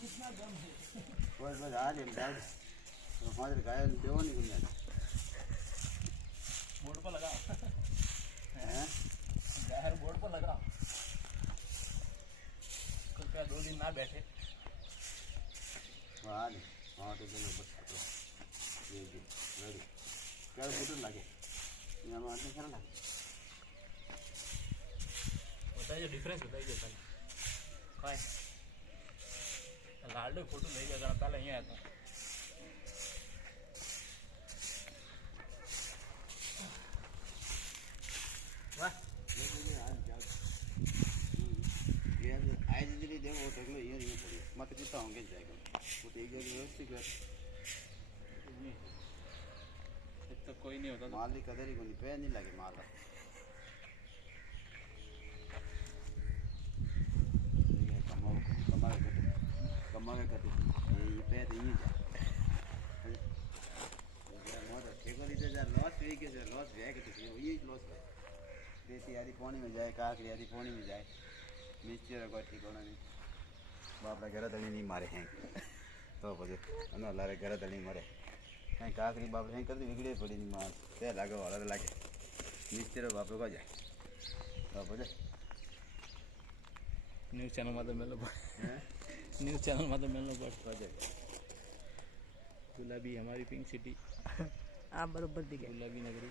कितना दम है। बस बस आज हम डाल हमारे गाय देवो नहीं गुनिया बोर्ड पर लगाओ हैं जाहिर बोर्ड पर लगाओ कृपया 2 दिन ना बैठे हाँ नहीं हाँ तो चलो बस ये रेडी क्या बुटन लगे ये हम आते क्या लगे बताइए डिफरेंस बताइए पहले काय लाल फोटो લઈ ગયા પहले અહીંયા હતો વાહ ये आज जल्दी देखो वो टेकलो ये नहीं पड़ी मत कितना होंगे जाएगा वो तो एक व्यवस्थित कर तो कोई नहीं होता माल की कदर ही कोई पे नहीं लगे माल कमावे कटे ये पे तो ये जा मोर ठेको लीधे जा लॉस वे के लॉस वे के ये लॉस है देती आदि पानी में जाए काकरी आदि पानी में जाए मिस्टर को ठिकाना नहीं बापरा घर दली नहीं मारे हैं तो बजे अनो लारे घर दली मारे हैं काकरी बाप हैं कर दी बिगड़े पड़ी नहीं मार ते लागे वाला लागे मिस्टर बाप को जाए तो बजे न्यूज़ चैनल में तो मिलो न्यूज़ चैनल में तो मिलना पड़ता बजे गुलाबी हमारी पिंक सिटी आप बरोबर दिखे गुलाबी नगरी